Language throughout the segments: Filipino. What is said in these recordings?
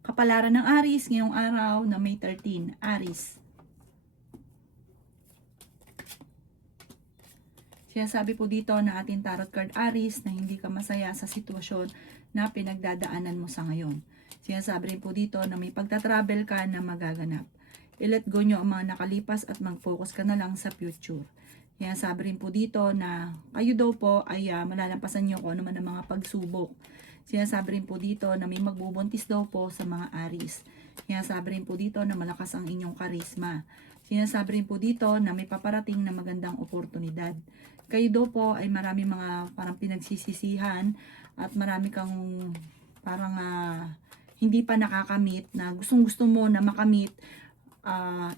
Kapalaran ng Aries ngayong araw na May 13, Aries. Sinasabi po dito na ating tarot card Aries na hindi ka masaya sa sitwasyon na pinagdadaanan mo sa ngayon. Sinasabi rin po dito na may pagta-travel ka na magaganap. I-let go nyo ang mga nakalipas at mag-focus ka na lang sa future. Sinasabi rin po dito na kayo daw po ay malalampasan nyo kung ano man ang mga pagsubok. Sinasabi rin po dito na may magbubuntis daw po sa mga Aries. Sinasabi rin po dito na malakas ang inyong karisma. Sinasabi rin po dito na may paparating na magandang oportunidad. Kayo daw po ay marami mga parang pinagsisisihan at marami kang parang hindi pa nakakamit na gustong-gusto mo na makamit.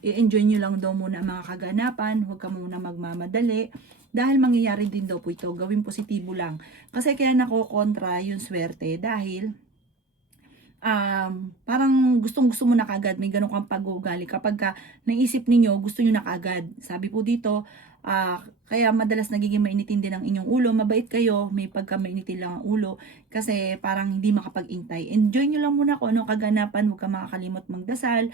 I-enjoy nyo lang daw muna ang mga kaganapan, huwag ka muna magmamadali dahil mangyayari din daw po ito, gawin positibo lang. Kasi kaya nakokontra yung swerte dahil parang gustong-gusto mo na kagad, may ganun kang pag-uugali kapag naisip ninyo, gusto nyo na kagad. Sabi po dito, kaya madalas nagiging mainitin din ang inyong ulo, mabait kayo, may pagka mainitin lang ang ulo, kasi parang hindi makapag-intay. Enjoy nyo lang muna kung anong kaganapan, huwag ka makakalimot magdasal,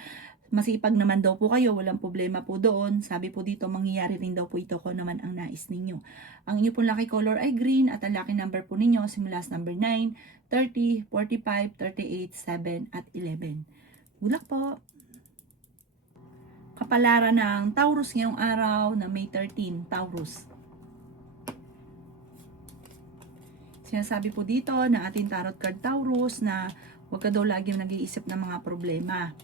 masipag naman daw po kayo, walang problema po doon. Sabi po dito, mangyayari rin daw po ito kung naman ang nais ninyo. Ang inyo pong lucky color ay green at ang lucky number po ninyo simula sa number 9, 30, 45, 38, 7 at 11. Good luck po! Kapalaran ng Taurus ngayong araw na May 13, Taurus. Sinasabi po dito na ating tarot card Taurus na huwag ka daw lagi nag-iisip ng mga problema.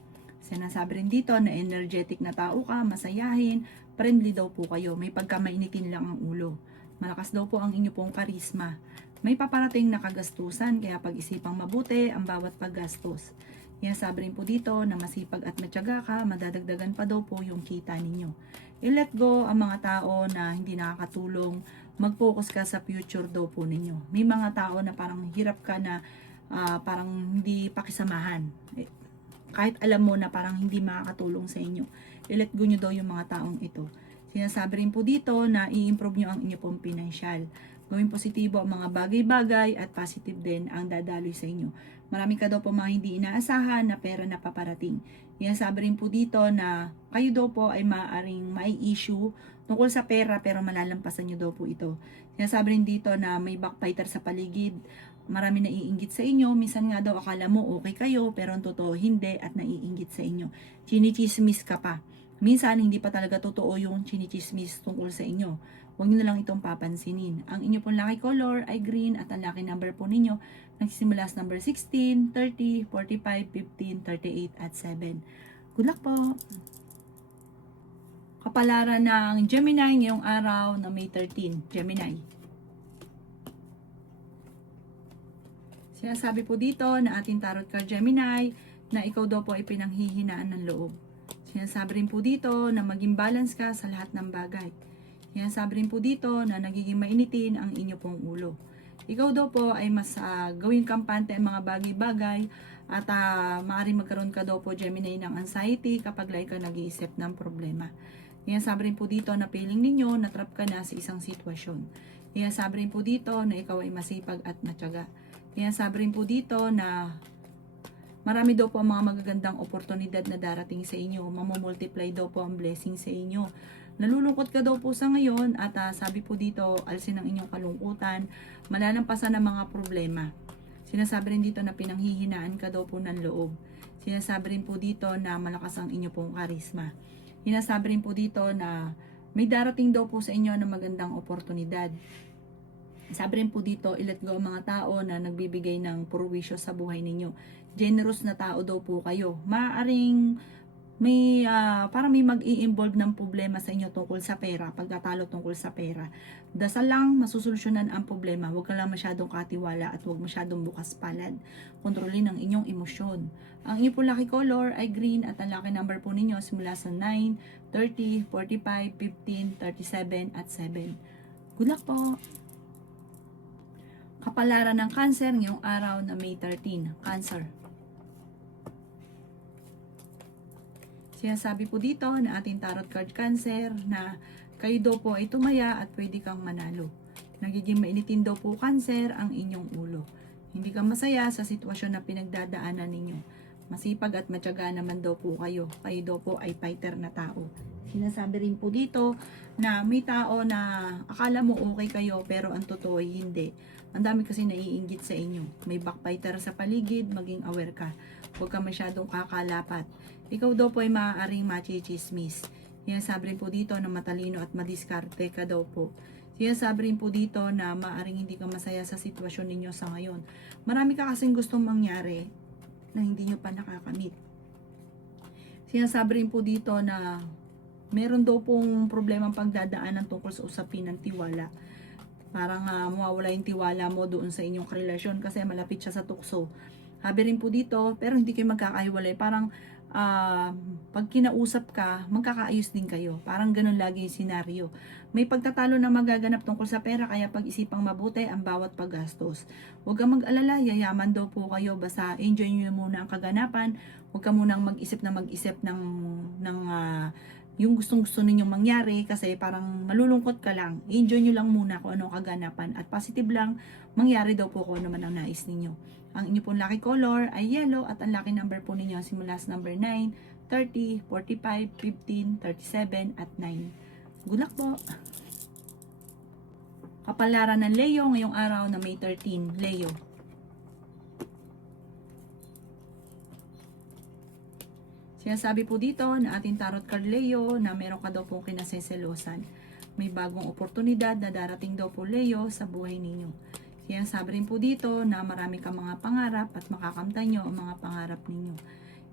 Sinasabi rin dito na energetic na tao ka, masayahin, friendly daw po kayo, may pagkamainitin lang ang ulo. Malakas daw po ang inyo pong karisma. May paparating na kagastusan, kaya pag-isipang mabuti ang bawat paggastos. Sinasabi rin po dito na masipag at matyaga ka, madadagdagan pa daw po yung kita ninyo. I-let go ang mga tao na hindi nakakatulong, mag-focus ka sa future daw po ninyo. May mga tao na parang hirap ka na parang hindi pakisamahan. Kahit alam mo na parang hindi makakatulong sa inyo, i-let go nyo daw yung mga taong ito. Sinasabi rin po dito na i-improve nyo ang inyo pong financial. Gawing positibo ang mga bagay-bagay at positive din ang dadaloy sa inyo. Marami ka daw po mga hindi inaasahan na pera na paparating. Sinasabi rin po dito na kayo daw po ay maaaring may issue tungkol sa pera pero malalampasan nyo daw po ito. Sinasabi rin dito na may backbiter sa paligid. Marami naiinggit sa inyo, minsan nga daw akala mo okay kayo, pero ang totoo hindi at naiinggit sa inyo. Chinichismis ka pa. Minsan hindi pa talaga totoo yung chinichismis tungkol sa inyo. Huwag niyo na lang itong papansinin. Ang inyo pong lucky color ay green at ang lucky number po ninyo nagsisimula sa number 16, 30, 45, 15, 38 at 7. Good luck po! Kapalaran ng Gemini ngayong araw na May 13, Gemini. Sinasabi po dito na ating tarot card Gemini na ikaw daw po ay pinanghihinaan ng loob. Sinasabi rin po dito na maging balance ka sa lahat ng bagay. Sinasabi rin po dito na nagiging mainitin ang inyo pong ulo. Ikaw daw po ay mas gawing kampante ang mga bagay-bagay at maaaring magkaroon ka daw po Gemini ng anxiety kapag lagi ka nag-iisip ng problema. Sinasabi rin po dito na feeling ninyo na trap ka na sa isang sitwasyon. Sinasabi rin po dito na ikaw ay masipag at matyaga. Sinasabi rin po dito na marami daw po ang mga magagandang oportunidad na darating sa inyo. Mamumultiply daw po ang blessing sa inyo. Nalulungkot ka daw po sa ngayon at sabi po dito, alsin ang inyong kalungkutan, malalampasan ang mga problema. Sinasabi rin dito na pinanghihinaan ka daw po ng loob. Sinasabi rin po dito na malakas ang inyo pong karisma. Sinasabi rin po dito na may darating daw po sa inyo na magandang oportunidad. Sabi rin po dito, i-let go ang mga tao na nagbibigay ng purwisyo sa buhay ninyo. Generous na tao daw po kayo. Maaaring may parang may mag-i-involve ng problema sa inyo tungkol sa pera, pagtatalo tungkol sa pera. Dasal lang, masusolusyonan ang problema. Huwag ka lang masyadong katiwala at huwag masyadong bukas palad. Kontrolin ang inyong emosyon. Ang inyong po lucky color ay green at ang lucky number po ninyo simula sa 9, 30, 45, 15, 37 at 7. Good luck po! Kapalaran ng Cancer ngayong araw na May 13, Cancer. Sinasabi po dito na ating tarot card Cancer na kayo daw po ay tumaya at pwede kang manalo. Nagiging mainitin daw po Cancer ang inyong ulo. Hindi ka masaya sa sitwasyon na pinagdadaanan ninyo. Masipag at matyaga naman daw po kayo. Kayo daw po ay fighter na tao. Sinasabi rin po dito na may tao na akala mo okay kayo pero ang totoo ay hindi. Ang dami kasi naiinggit sa inyo. May backbiter sa paligid, maging aware ka. Huwag ka masyadong kakalapat. Ikaw daw po ay maaaring machichismis. Sinasabi rin po dito na matalino at madiskarte ka daw po. Sinasabi rin po dito na maaaring hindi ka masaya sa sitwasyon ninyo sa ngayon. Marami ka kasing gustong mangyari na hindi nyo pa nakakamit. Sinasabi rin po dito na meron daw pong problemang pagdadaanan tungkol sa usapin ng tiwala. Parang mawawala yung tiwala mo doon sa inyong relasyon kasi malapit siya sa tukso. Sabi rin po dito, pero hindi kayo magkakahiwalay. Parang pag kinausap ka, magkakaayos din kayo. Parang ganun lagi yung senaryo. May pagtatalo na magaganap tungkol sa pera, kaya pag-isipang mabuti ang bawat paggastos. Huwag kang mag-alala, yayaman daw po kayo. Basta enjoy nyo muna ang kaganapan. Huwag ka munang mag-isip ng yung gustong-gusto ninyong mangyari kasi parang malulungkot ka lang. Enjoy nyo lang muna kung anong kaganapan at positive lang mangyari daw po kung ano man ang nais ninyo. Ang inyo pong lucky color ay yellow at ang lucky number po ninyo simula sa number 9, 30, 45, 15, 37 at 9. Good luck po! Kapalaran ng Leo ngayong araw na May 13, Leo. Sinasabi po dito na ating tarot card Leo na meron ka daw pong kinaseselosan. May bagong oportunidad na darating daw po Leo sa buhay ninyo. Sinasabi rin po dito na marami kang mga pangarap at makakamtan nyo ang mga pangarap ninyo.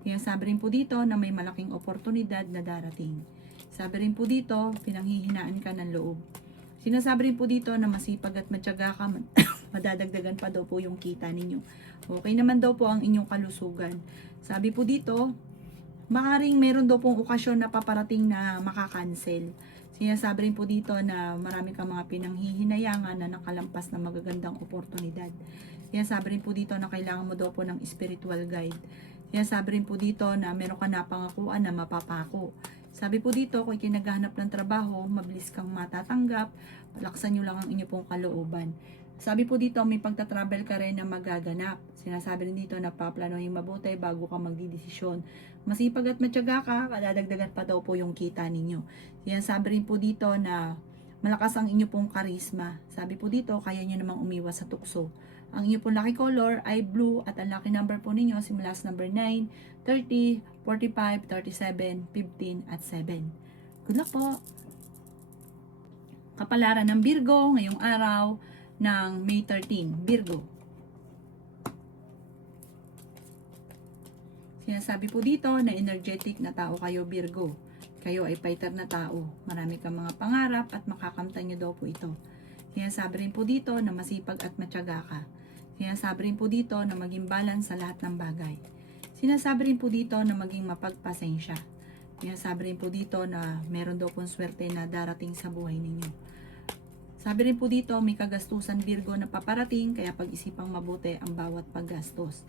Sinasabi rin po dito na may malaking oportunidad na darating. Sabi rin po dito, pinanghihinaan ka ng loob. Sinasabi rin po dito na masipag at matyaga ka, madadagdagan pa daw po yung kita ninyo. Okay naman daw po ang inyong kalusugan. Sabi po dito, maaring meron daw pong okasyon na paparating na makakancel. Sinasabi rin po dito na marami kang mga pinanghihinayangan na nakalampas na magagandang oportunidad. Sinasabi rin po dito na kailangan mo daw po ng spiritual guide. Sinasabi rin po dito na meron ka napangakuan na mapapako. Sabi po dito, kung kinaghahanap ng trabaho, mabilis kang matatanggap, palaksan nyo lang ang inyo pong kalooban. Sabi po dito, may pagtatravel ka rin na magaganap. Sinasabi rin dito na paplanuhin mabuti bago ka magdidesisyon. Masipag at matyaga ka, kadadagdagan pa daw po yung kita ninyo. Sinasabi rin po dito na malakas ang inyo pong karisma. Sabi po dito, kaya nyo namang umiwas sa tukso. Ang inyo pong lucky color ay blue at ang lucky number po ninyo simula sa number 9, 30, 45, 37, 15 at 7. Good luck po! Kapalaran ng Virgo ngayong araw ng May 13, Virgo. Sinasabi po dito na energetic na tao kayo, Virgo. Kayo ay fighter na tao. Marami kang mga pangarap at makakamtan nyo daw po ito. Sinasabi rin po dito na masipag at matyaga ka. Sinasabi rin po dito na maging balance sa lahat ng bagay. Sinasabi rin po dito na maging mapagpasensya. Sinasabi rin po dito na meron daw pong swerte na darating sa buhay ninyo. Sabi rin po dito, may kagastusan Virgo na paparating, kaya pag-isipang mabuti ang bawat paggastos.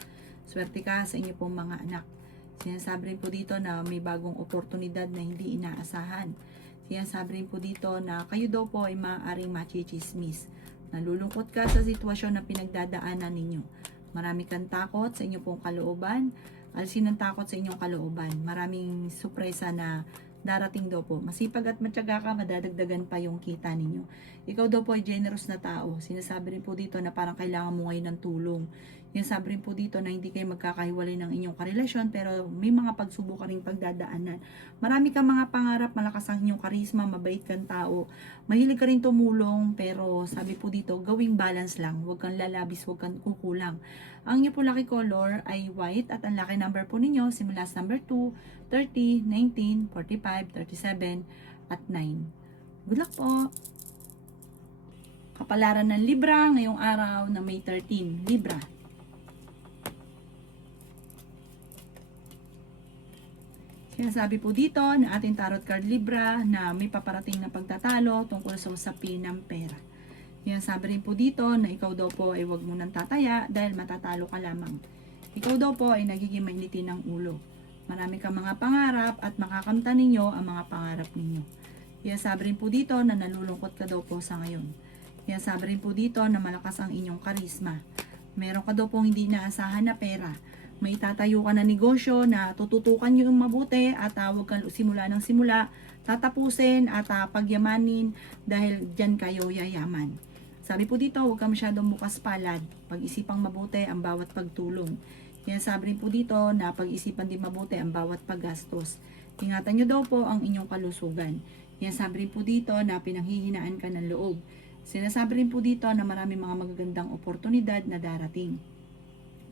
Swerte ka sa inyo pong mga anak. Sinasabi rin po dito na may bagong oportunidad na hindi inaasahan. Sinasabi rin po dito na kayo daw po ay maaaring machichismis. Nalulungkot ka sa sitwasyon na pinagdadaanan ninyo. Marami kang takot sa inyo pong kalooban. Alisin ang takot sa inyong kalooban. Maraming sorpresa na darating daw po. Masipag at matyaga ka, madadagdagan pa yung kita ninyo. Ikaw daw po ay generous na tao. Sinasabi rin po dito na parang kailangan mo ngayon ng tulong. Sinasabi rin po dito na hindi kayo magkakahiwalay ng inyong karelasyon pero may mga pagsubok ka rin pagdadaanan. Marami kang mga pangarap, malakas ang inyong karisma, mabait kang tao. Mahilig ka rin tumulong pero sabi po dito, gawing balance lang. Huwag kang lalabis, huwag kang kukulang. Ang inyo po lucky color ay white at ang lucky number po ninyo simula sa number 2, 30, 19, 45, 37 at 9. Good luck po! Kapalaran ng Libra ngayong araw na May 13, Libra. Sinasabi po dito na ating tarot card Libra na may paparating na pagtatalo tungkol sa usapin ng pera. Sinasabi rin po dito na ikaw daw po ay huwag munang tataya dahil matatalo ka lamang. Ikaw daw po ay nagiging mainitin ng ulo. Marami kang mga pangarap at makakamtan ninyo ang mga pangarap ninyo. Sinasabi rin po dito na nalulungkot ka daw po sa ngayon. Sinasabi rin po dito na malakas ang inyong karisma. Meron ka daw pong hindi naasahan na pera. May itatayo ka na negosyo na tututukan nyo yung mabuti at huwag kang simula ng simula, tatapusin at pagyamanin dahil dyan kayo yayaman. Sabi po dito, huwag kang masyadong bukas palad. Pag-isipang mabuti ang bawat pagtulong. Yan sabi rin po dito na pag-isipan din mabuti ang bawat paggastos. Ingatan nyo daw po ang inyong kalusugan. Yan sabi rin po dito na pinanghihinaan ka ng loob. Sinasabi rin po dito na marami mga magagandang oportunidad na darating.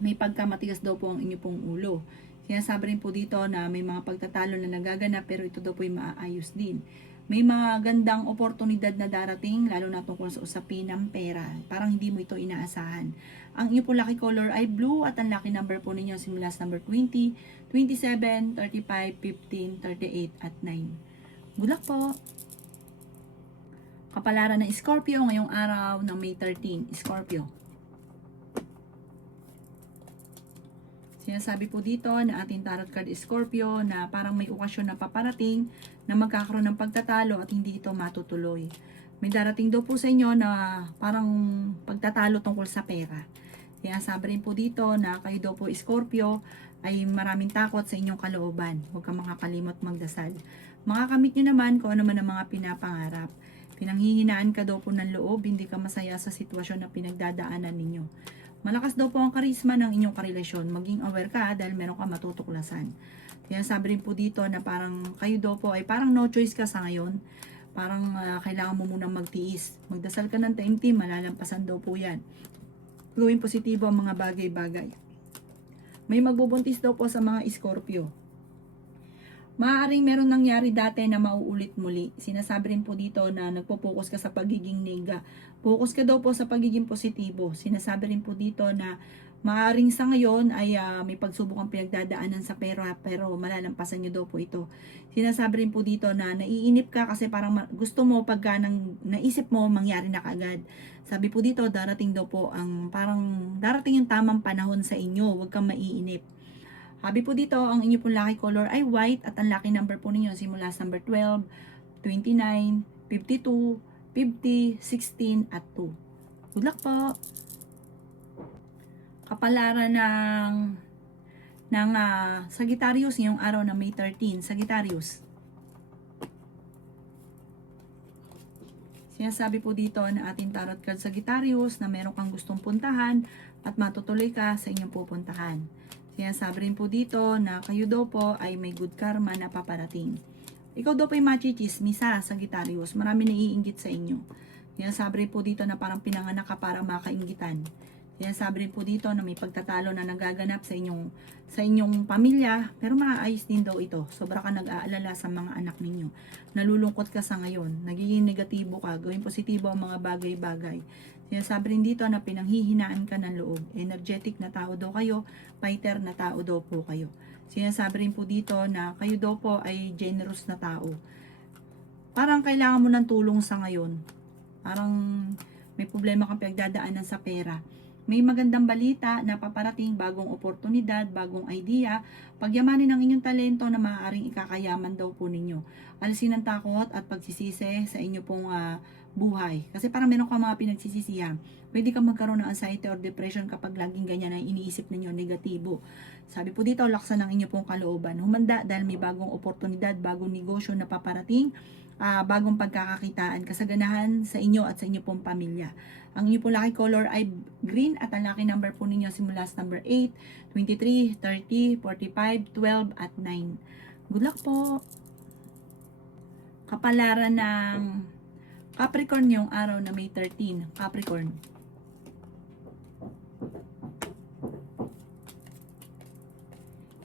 May pagkamatigas daw po ang inyong pong ulo. Sinasabi rin po dito na may mga pagtatalo na nagaganap pero ito daw po ay maaayos din. May mga gandang oportunidad na darating lalo na tungkol sa usapin ng pera. Parang hindi mo ito inaasahan. Ang inyong po lucky color ay blue at ang lucky number po ninyo simula sa number 20, 27, 35, 15, 38 at 9. Good luck po! Kapalaran ng Scorpio ngayong araw ng May 13. Scorpio. Sinasabi po dito na ating tarot card Scorpio na parang may okasyon na paparating na magkakaroon ng pagtatalo at hindi ito matutuloy. May darating daw po sa inyo na parang pagtatalo tungkol sa pera. Sinasabi rin po dito na kayo daw po Scorpio ay maraming takot sa inyong kalooban. Huwag kang makakalimot magdasal. Makakamit nyo naman kung ano man ang mga pinapangarap. Pinanghihinaan ka daw po ng loob, hindi ka masaya sa sitwasyon na pinagdadaanan ninyo. Malakas daw po ang karisma ng inyong karelasyon. Maging aware ka dahil meron ka matutuklasan. Kaya sabi rin po dito na parang kayo daw po ay parang no choice ka sa ngayon. Parang kailangan mo munang magtiis. Magdasal ka ng taimtim, malalampasan daw po yan. Gawin positibo ang mga bagay-bagay. May magbubuntis daw po sa mga Scorpio. Maaaring meron nangyari dati na mauulit muli. Sinasabi rin po dito na nagpo-focus ka sa pagiging nega. Focus ka daw po sa pagiging positibo. Sinasabi rin po dito na maaaring sa ngayon ay may pagsubok ang pinagdadaanan sa pera pero malalampasan nyo daw po ito. Sinasabi rin po dito na naiinip ka kasi parang gusto mo pagka naisip mo mangyari na kaagad. Sabi po dito darating daw po ang parang darating yung tamang panahon sa inyo. Huwag kang maiinip. Sabi po dito, ang inyo pong lucky color ay white at ang lucky number po ninyo simula sa number 12, 29, 52, 50, 16 at 2. Good luck po! Kapalaran ng Sagittarius ngayong araw na May 13. Sagittarius. Sinasabi po dito na ating tarot card Sagittarius na meron kang gustong puntahan at matutuloy ka sa inyong pupuntahan. Sinasabi rin po dito na kayo daw po ay may good karma na paparating. Ikaw daw po ay machichismisa, Sagittarius. Marami naiinggit sa inyo. Sinasabi rin po dito na parang pinanganak ka para makainggitan. Sinasabi rin po dito na may pagtatalo na nagaganap sa inyong pamilya, pero maayos din daw ito. Sobra ka nag-aalala sa mga anak ninyo. Nalulungkot ka sa ngayon. Nagiging negatibo ka. Gawin positibo ang mga bagay-bagay. Sinasabi rin dito na pinanghihinaan ka ng loob. Energetic na tao daw kayo, fighter na tao daw po kayo. Sinasabi rin po dito na kayo daw po ay generous na tao. Parang kailangan mo ng tulong sa ngayon. Parang may problema kang pinagdadaanan sa pera. May magandang balita na paparating, bagong oportunidad, bagong idea, pagyamanin ang inyong talento na maaaring ikakayaman daw po ninyo. Alisin ang takot at pagsisisi sa inyo pong buhay. Kasi parang meron ka mga pinagsisisihan. Pwede kang magkaroon ng anxiety or depression kapag laging ganyan ang iniisip ninyo negatibo. Sabi po dito, laksan ang inyo pong kalooban. Humanda dahil may bagong oportunidad, bagong negosyo na paparating, bagong pagkakakitaan, kasaganahan sa inyo at sa inyo pong pamilya. Ang inyo pong lucky color ay green at ang lucky number po ninyo simula sa number 8, 23, 30, 45, 12 at 9. Good luck po! Kapalaran ng Capricorn yung araw na May 13. Capricorn.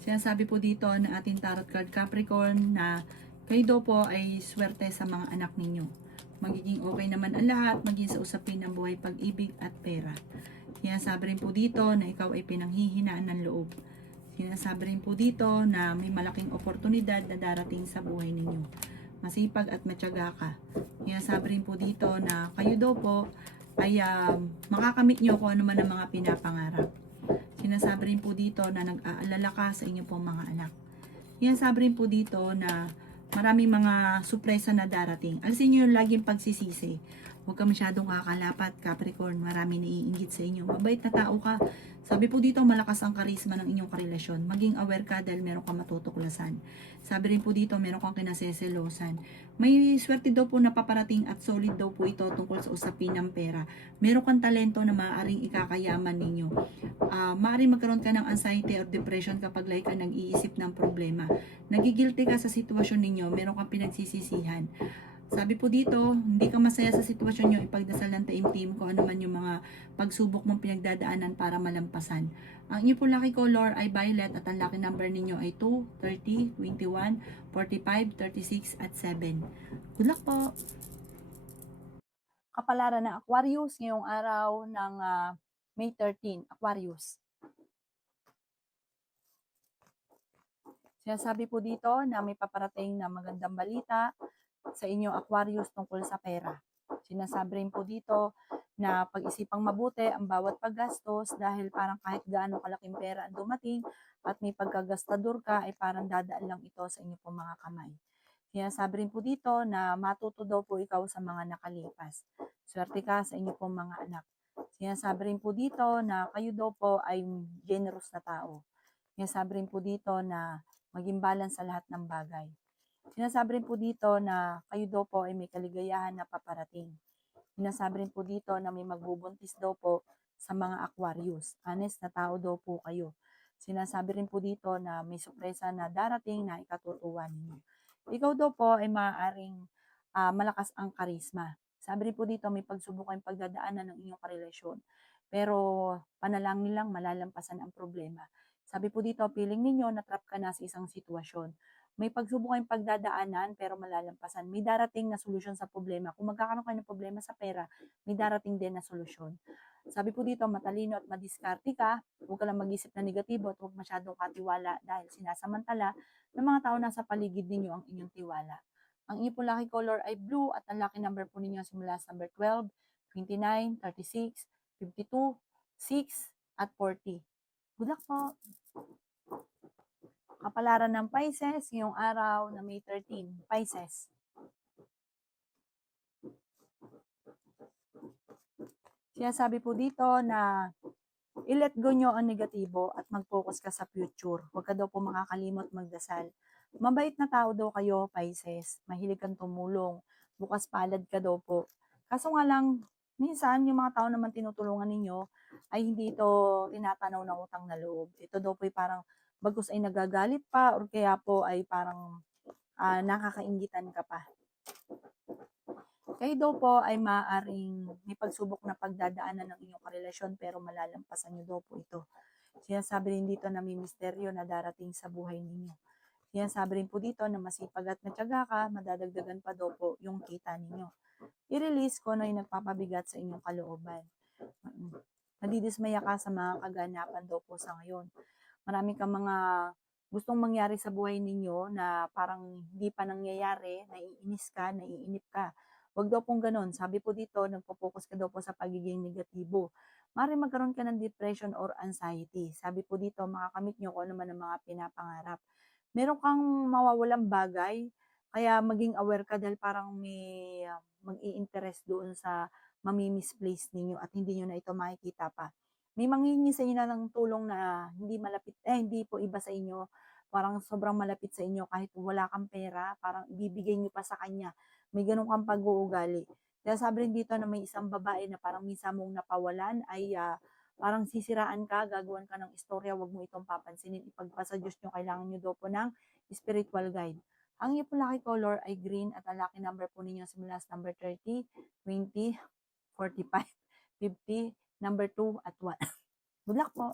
Sinasabi po dito na ating tarot card Capricorn na kayo daw po ay swerte sa mga anak ninyo. Magiging okay naman ang lahat, maging sa usapin ng buhay, pag-ibig at pera. Sinasabi rin po dito na ikaw ay pinanghihinaan ng loob. Sinasabi rin po dito na may malaking oportunidad na darating sa buhay ninyo. Masipag at matyaga ka. Sinasabi rin po dito na kayo daw po ay makakamit nyo kung ano man ang mga pinapangarap. Sinasabi rin po dito na nag-aalala ka sa inyong pong mga anak. Sinasabi rin po dito na maraming mga sorpresa na darating. Alisin nyo yung laging pagsisisi. Huwag ka masyadong kakalapat, Capricorn. Marami naiinggit sa inyo. Mabait na tao ka. Sabi po dito, malakas ang karisma ng inyong karelasyon. Maging aware ka dahil meron kang matutuklasan. Sabi rin po dito, meron kang kinaseselosan. May swerte daw po na paparating at solid daw po ito tungkol sa usapin ng pera. Meron kang talento na maaaring ikakayaman ninyo. Maaaring magkaroon ka ng anxiety or depression kapag like ka nag-iisip ng problema. Nagigilty ka sa sitwasyon ninyo, meron kang pinagsisisihan. Sabi po dito, hindi ka masaya sa sitwasyon nyo, ipagdasal ng taimtim kung ano man yung mga pagsubok mong pinagdadaanan para malampasan. Ang inyo po lucky color ay violet at ang lucky number ninyo ay 2, 30, 21, 45, 36 at 7. Good luck po! Kapalaran ng Aquarius ngayong araw ng May 13, Aquarius. Sinasabi po dito na may paparating na magandang balita sa inyo Aquarius tungkol sa pera. Sinasabi rin po dito na pag-isipang mabuti ang bawat paggastos dahil parang kahit gaano kalaking pera ang dumating at may pagkagastador ka ay parang dadaan lang ito sa inyo pong mga kamay. Sinasabi rin po dito na matuto daw po ikaw sa mga nakalipas. Swerte ka sa inyo pong mga anak. Sinasabi rin po dito na kayo daw po ay generous na tao. Sinasabi rin po dito na maging balance sa lahat ng bagay. Sinasabi rin po dito na kayo daw po ay may kaligayahan na paparating. Sinasabi rin po dito na may magbubuntis daw po sa mga Aquarius. Honest na tao daw po kayo. Sinasabi rin po dito na may sorpresa na darating na ikatutuwa ninyo. Ikaw daw po ay maaaring malakas ang karisma. Sabi rin po dito may pagsubok kayong pagdadaanan ng inyong karelasyon. Pero panalangin lang malalampasan ang problema. Sabi po dito, feeling ninyo na-trap ka na sa isang sitwasyon. May pagsubok kayong pagdadaanan pero malalampasan. May darating na solusyon sa problema. Kung magkakaroon kayo ng problema sa pera, may darating din na solusyon. Sabi po dito, matalino at madiskarte ka. Huwag ka lang mag-isip na negatibo at huwag masyadong katiwala dahil sinasamantala ng mga tao nasa paligid ninyo ang inyong tiwala. Ang inyong po lucky color ay blue at ang lucky number po ninyo simula sa number 12, 29, 36, 52, 6 at 40. Good luck po! Kapalaran ng Pisces ngayong araw na May 13. Pisces. Sinasabi po dito na i-let go nyo ang negatibo at mag-focus ka sa future. Huwag ka daw po makakalimot magdasal. Mabait na tao daw kayo, Pisces. Mahilig kang tumulong. Bukas palad ka daw po. Kaso nga lang, minsan yung mga tao naman tinutulungan ninyo ay hindi ito tinatanaw ng utang na loob. Ito daw po ay parang bagkus ay nagagalit pa or kaya po ay parang nakakaingitan ka pa. Kayo daw po ay maaaring may pagsubok na pagdadaanan ng inyong karelasyon pero malalampasan nyo daw po ito. Sinasabi rin dito na may misteryo na darating sa buhay ninyo. Sinasabi rin po dito na masipag at matyaga ka, madadagdagan pa daw po yung kita ninyo. I-release ko na yung nagpapabigat sa inyong kalooban. Nadidismaya ka sa mga kaganapan daw po sa ngayon. Marami kang mga gustong mangyari sa buhay ninyo na parang hindi pa nangyayari, naiinis ka, naiinip ka. Huwag daw pong ganun. Sabi po dito, nagpo-focus ka daw po sa pagiging negatibo. Maaaring magkaroon ka ng depression or anxiety. Sabi po dito, makakamit nyo kung ano man ang mga pinapangarap. Meron kang mawawalang bagay, kaya maging aware ka dahil parang may mag-i-interest doon sa mami-misplace ninyo at hindi nyo na ito makikita pa. May manghihingi sa inyo na ng tulong na hindi malapit, hindi po iba sa inyo, parang sobrang malapit sa inyo kahit wala kang pera, parang ibibigay nyo pa sa kanya. May ganun kang pag-uugali. Kaya sabi rin dito na may isang babae na parang minsan mong napawalan ay parang sisiraan ka, gagawan ka ng istorya, wag mo itong papansinin. Ipagpasa Diyos nyo, kailangan nyo daw po ng spiritual guide. Ang inyong lucky color ay green at ang lucky number po ninyo simula sa number 30, 20, 45, 50, number 2 at 1. Good luck po!